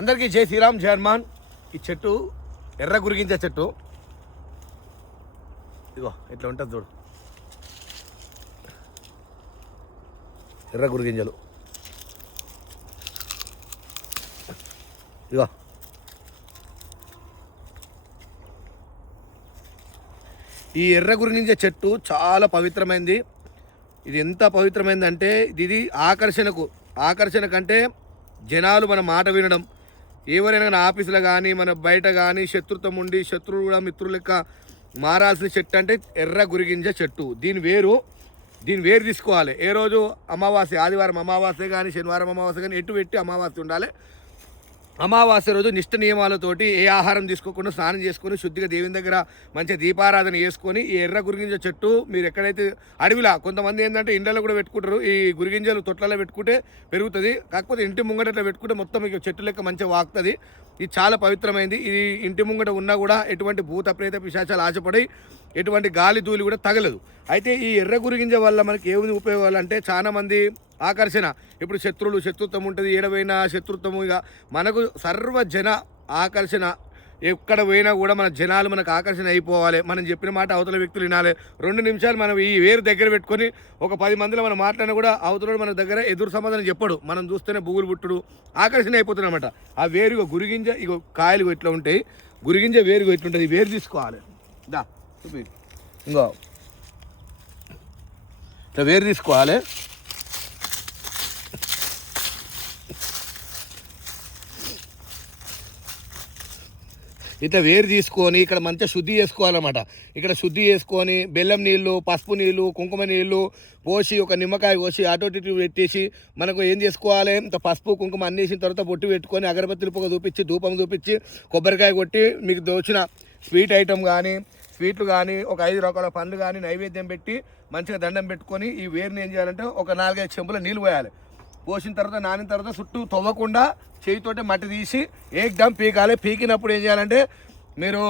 అందరికీ జై శ్రీరామ్ జై హనుమాన్. ఈ చెట్టు ఎర్ర గురిగించే చెట్టు. ఇదిగో ఇట్లా ఉంటుంది చూడు. ఎర్ర గురిగింజలు. ఇదిగో. ఈ ఎర్ర గురిగింజ చెట్టు చాలా పవిత్రమైంది. ఇది ఎంత పవిత్రమైందంటే ఇది ఆకర్షణకు ఆకర్షణ కంటే జనాలు మన మాట వినడం. ఎవరైనా కానీ ఆఫీసులో కానీ మన బయట కానీ శత్రుత్వం ఉండి శత్రువులు కూడా మిత్రులు లెక్క మారాల్సిన చెట్టు అంటే ఎర్ర గురిగింజ చెట్టు. దీని వేరు దీని వేరు తీసుకోవాలి. ఏ రోజు అమావాస్య ఆదివారం అమావాస్య కానీ శనివారం అమావాస్య కానీ ఎటు పెట్టి అమావాస్య ఉండాలి? అమావాస్య రోజు నిష్ట నియమాలతోటి ఏ ఆహారం తీసుకోకుండా స్నానం చేసుకొని శుద్ధిగా దేవుని దగ్గర మంచిగా దీపారాధన చేసుకొని ఈ ఎర్ర గురిగింజ చెట్టు మీరు ఎక్కడైతే అడవిలా కొంతమంది ఏంటంటే ఇండ్లలో కూడా పెట్టుకుంటారు ఈ గురిగింజలు తొట్లలో పెట్టుకుంటే పెరుగుతుంది. కాకపోతే ఇంటి ముంగట పెట్టుకుంటే మొత్తం మీకు చెట్టు లెక్క మంచిగా వాగుతుంది ఇది చాలా పవిత్రమైంది. ఇది ఇంటి ముంగట ఉన్నా కూడా ఎటువంటి భూత ప్రేత పిశాచాలు ఆశపడి ఎటువంటి గాలి ధూళి కూడా తగలదు. అయితే ఈ ఎర్ర గురిగింజ వల్ల మనకి ఏమి ఉపయోగాలు అంటే చాలామంది ఆకర్షణ. ఇప్పుడు శత్రువులు శత్రుత్వం ఉంటుంది ఏడవైనా శత్రుత్వము ఇక మనకు సర్వజన ఆకర్షణ. ఎక్కడ పోయినా కూడా మన జనాలు మనకు ఆకర్షణ అయిపోవాలి. మనం చెప్పిన మాట అవతల వ్యక్తులు వినాలి. రెండు నిమిషాలు మనం ఈ వేరు దగ్గర పెట్టుకొని ఒక పది మందిలో మనం మాట్లాడినా కూడా అవతల మన దగ్గర ఎదురు సమాధానం చెప్పడు. మనం చూస్తేనే బుగులు పుట్టుడు. ఆకర్షణ అయిపోతుంది అనమాట ఆ వేరు గురిగింజ ఇగో కాయలు ఇట్లా ఉంటాయి. గురిగింజ వేరుగా ఇట్లుంటుంది వేరు తీసుకోవాలి. దా ఇంకో. ఇట్లా వేరు తీసుకోవాలి. ఇట్లా వేరు తీసుకొని ఇక్కడ మంచిగా శుద్ధి చేసుకోవాలన్నమాట. ఇక్కడ శుద్ధి చేసుకొని బెల్లం నీళ్ళు పసుపు నీళ్ళు కుంకుమ నీళ్ళు పోసి ఒక నిమ్మకాయ పోసి అటు ఇటు పెట్టేసి మనకు ఏం చేసుకోవాలి? ఇంత పసుపు కుంకుమ అన్నేసిన తర్వాత బొట్టు పెట్టుకొని అగరబత్తులు పొగ చూపించి ధూపం చూపించి కొబ్బరికాయ కొట్టి మీకు దోచిన స్వీట్ ఐటమ్ కానీ స్వీట్లు కానీ ఒక ఐదు రకాల పండ్లు కానీ నైవేద్యం పెట్టి మంచిగా దండం పెట్టుకొని ఈ వేరుని ఏం చేయాలంటే ఒక నాలుగైదు చెంపుల నీళ్ళు పోయాలి. పోసిన తర్వాత నానిన తర్వాత చుట్టూ తవ్వకుండా చేయితోటే మట్టి తీసి ఏకదమ్ పీకాలి. పీకినప్పుడు ఏం చేయాలంటే మీరు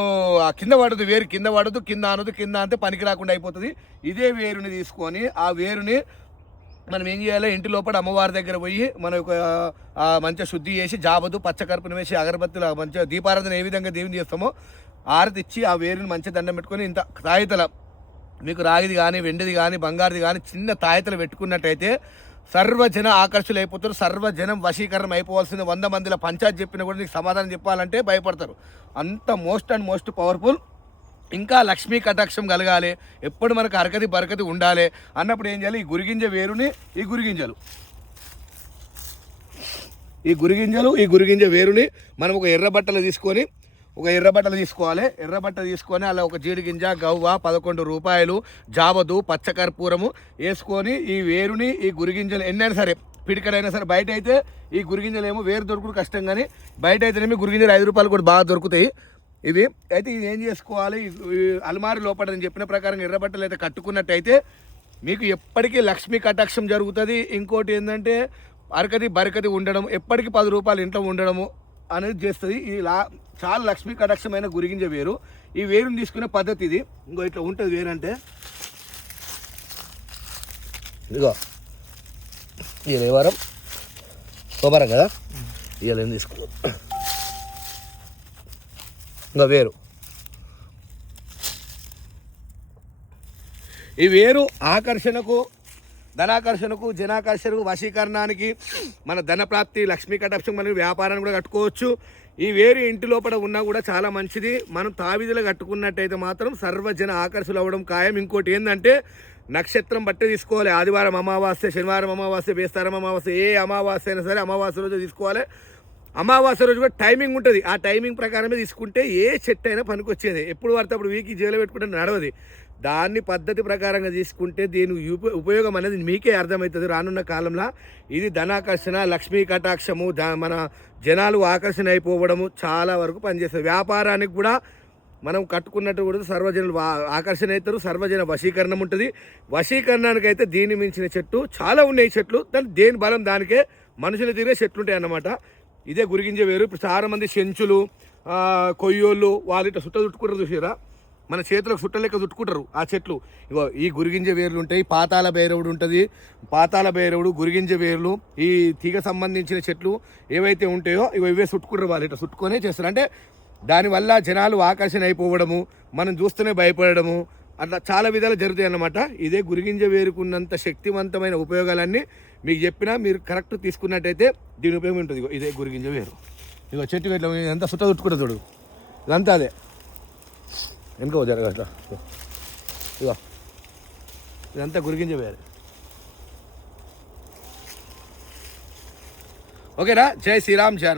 ఆ కింద పడదు వేరు కింద పడదు కింద అనదు కింద అంతే పనికి రాకుండా అయిపోతుంది. ఇదే వేరుని తీసుకొని ఆ వేరుని మనం ఏం చేయాలి? ఇంటి లోపల అమ్మవారి దగ్గర పోయి మన యొక్క మంచిగా శుద్ధి చేసి జాబదు పచ్చకర్పణ వేసి అగరబత్తులు మంచిగా దీపారాధన ఏ విధంగా దేవుని చేస్తామో ఆరతి ఇచ్చి ఆ వేరుని మంచిగా దండం పెట్టుకొని ఇంత తాయితల మీకు రాగిది కానీ వెండిది కానీ బంగారుది కానీ చిన్న తాయితలు పెట్టుకున్నట్టయితే సర్వజన ఆకర్షులు అయిపోతారు సర్వజనం వశీకరణం అయిపోవాల్సిన వంద మందిల పంచాయతీ చెప్పినా కూడా నీకు సమాధానం చెప్పాలంటే భయపడతారు. అంత మోస్ట్ అండ్ మోస్ట్ పవర్ఫుల్. ఇంకా లక్ష్మీ కటాక్షం కలగాలి. ఎప్పుడు మనకు అరకది బరకతి ఉండాలి అన్నప్పుడు ఏం చేయాలి? ఈ గురిగింజ వేరుని ఈ గురిగింజలు. ఈ గురిగింజలు ఈ గురిగింజ వేరుని మనం ఒక ఎర్ర బట్టలు తీసుకొని ఒక ఎర్రబట్టలు తీసుకోవాలి. ఎర్రబట్ట తీసుకొని అలా ఒక జీడి గింజ గవ్వ పదకొండు రూపాయలు జాబదు పచ్చకర్పూరము వేసుకొని ఈ వేరుని ఈ గురిగింజలు ఎన్నైనా సరే పిడికడైనా సరే బయట అయితే ఈ గురిగింజలు ఏమో వేరు దొరుకుడు కష్టం కానీ బయట అయితేనేమి గురిగింజలు ఐదు రూపాయలు కూడా బాగా దొరుకుతాయి. ఇవి అయితే ఇది ఏం చేసుకోవాలి? అల్మారి లోపల నేను చెప్పిన ప్రకారం ఎర్రబట్టలు అయితే కట్టుకున్నట్టయితే మీకు ఎప్పటికీ లక్ష్మీ కటాక్షం జరుగుతుంది. ఇంకోటి ఏంటంటే అరకది బరకది ఉండడం ఎప్పటికీ పది రూపాయలు ఇంట్లో ఉండడము అనేది చేస్తుంది. ఈ లా చాలా లక్ష్మీ కటాక్షమైన గురిగింజ వేరు. ఈ వేరుని తీసుకునే పద్ధతి ఇది. ఇంకో ఇట్లా ఉంటుంది వేరు అంటే ఇదిగో. ఇవాళ వారం సోమవారం కదా? ఇవాళ ఏం తీసుకున్నాం ఇంకా వేరు. ఈ వేరు ఆకర్షణకు ధనాకర్షణకు జనాకర్షణకు వశీకరణానికి మన ధనప్రాప్తి లక్ష్మీ కటాక్షం మనకి వ్యాపారాన్ని కూడా కట్టుకోవచ్చు. ఈ వేరు ఇంటి లోపల ఉన్నా కూడా చాలా మంచిది. మనం తావిధిలో కట్టుకున్నట్టయితే మాత్రం సర్వజన ఆకర్షులు అవ్వడం ఖాయం. ఇంకోటి ఏంటంటే నక్షత్రం బట్టే తీసుకోవాలి. ఆదివారం అమావాస్య శనివారం అమావాస్య బేస్తారం అమావాస్య ఏ అమావాస్య అయినా సరే అమావాస్య రోజు తీసుకోవాలి. అమావాస్య రోజు కూడా టైమింగ్ ఉంటుంది. ఆ టైమింగ్ ప్రకారమే తీసుకుంటే ఏ చెట్టు అయినా పనికొచ్చేది. ఎప్పుడు పడితే అప్పుడు వీకి జైలు పెట్టుకుంటే నడవది. దాన్ని పద్ధతి ప్రకారంగా తీసుకుంటే దీని ఉప- ఉపయోగం అనేది మీకే అర్థమవుతుంది రానున్న కాలంలో. ఇది ధనాకర్షణ లక్ష్మీ కటాక్షము మన జనాలు ఆకర్షణ అయిపోవడము చాలా వరకు పనిచేస్తుంది. వ్యాపారానికి కూడా మనం కట్టుకున్నట్టు కూడా సర్వజనులు ఆకర్షణ అవుతారు సర్వజన వశీకరణం ఉంటుంది. వశీకరణానికి అయితే దీన్ని మించిన చెట్టు చాలా ఉన్నాయి చెట్లు. దాని దేని బలం దానికే మనుషులు తిరిగే చెట్లు ఉంటాయి అన్నమాట ఇదే గురిగింజ వేరు. ఇప్పుడు చాలా మంది చెంచులు కొయ్యోళ్ళు వాళ్ళు ఇట్లా చుట్ట చుట్టుకుంటారు చూసారా మన చేతులకు సుట్టలేక లెక్క చుట్టుకుంటారు ఆ చెట్లు. ఇగో ఈ గురిగింజ వేర్లు ఉంటాయి. పాతాల భైరవుడు ఉంటుంది. పాతాల భైరవుడు గురిగింజ వేర్లు ఈ తీగ సంబంధించిన చెట్లు ఏవైతే ఉంటాయో ఇవి ఇవే చుట్టుకుంటారు వాళ్ళు ఇట్లా చుట్టుకొనే చేస్తారు. అంటే దానివల్ల జనాలు ఆకర్షణ అయిపోవడము మనం చూస్తూనే భయపడము అట్లా చాలా విధాలు జరుగుతాయి అన్నమాట. ఇదే గురిగింజ వేరుకున్నంత శక్తివంతమైన ఉపయోగాలన్నీ మీకు చెప్పినా మీరు కరెక్ట్ తీసుకున్నట్టయితే దీని ఉపయోగం ఉంటుంది. ఇగో ఇదే గురిగింజ వేరు. ఇగో చెట్టు ఇట్లా ఎంత సుట్ట చుట్టుకుంటుంది చూడు. ఇదంతా అదే. వెనుక జరగ అట్లా. ఇగో. ఇదంతా గురిగింజ వేరు. ఓకేనా? జై శ్రీరామ్ జై